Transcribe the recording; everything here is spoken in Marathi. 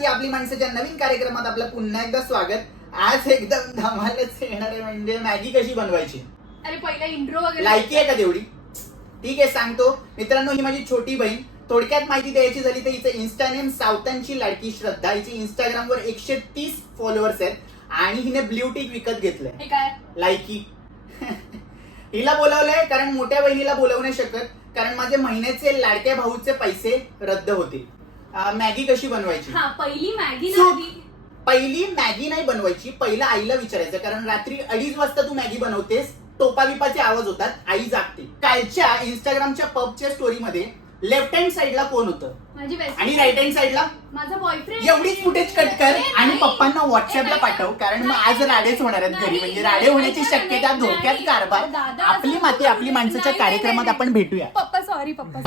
माती आपली माणसाच्या नवीन कार्यक्रमात आपलं पुन्हा एकदा स्वागत. आज एकदम धमालच येणार आहे, म्हणजे मॅगी कशी बनवायची. अरे पहिला इंट्रो वगैरे लायकी आहे का तेवढी? ठीक आहे, सांगतो मित्रांनो. ही माझी छोटी बहीण. थोडक्यात माहिती द्यायची झाली तर हिचं इन्स्टा नेम सावतांची लाडकी श्रद्धा. हिची इंस्टाग्रामवर 130 फॉलोअर्स आहेत आणि हिने ब्ल्यू टिक विकत घेतलंय. हे काय लायकी. हिला बोलावलंय कारण मोठ्या बहिणीला बोलवू नाही शकत, कारण माझे महिन्याचे लाडक्या भाऊचे पैसे रद्द होतील. मॅगी कशी बनवायची? हा पहिली मॅगी चूक. नाही. पहिली मॅगी नाही बनवायची, पहिलं आईला विचारायचं, कारण रात्री 2:30 वाजता तू मॅगी बनवतेस, टोपा बिपाचे आवाज होतात, आई जागते. कालच्या इंस्टाग्रामच्या पबच्या स्टोरी मध्ये लेफ्ट हँड साईडला कोण होतं माझी बेस्ट आणि राईट हँड साईडला माझा बॉयफ्रेंड. एवढीच फुटेज कट कर आणि पप्पांना व्हॉट्सअपला पाठव, कारण मग आज राडेच होणार आहेत घरी, म्हणजे राडे होण्याची शक्यता धोक्यात कारभार. आपली माती आपली माणसाच्या कार्यक्रमात आपण भेटूया. पप्पा सॉरी पप्पा.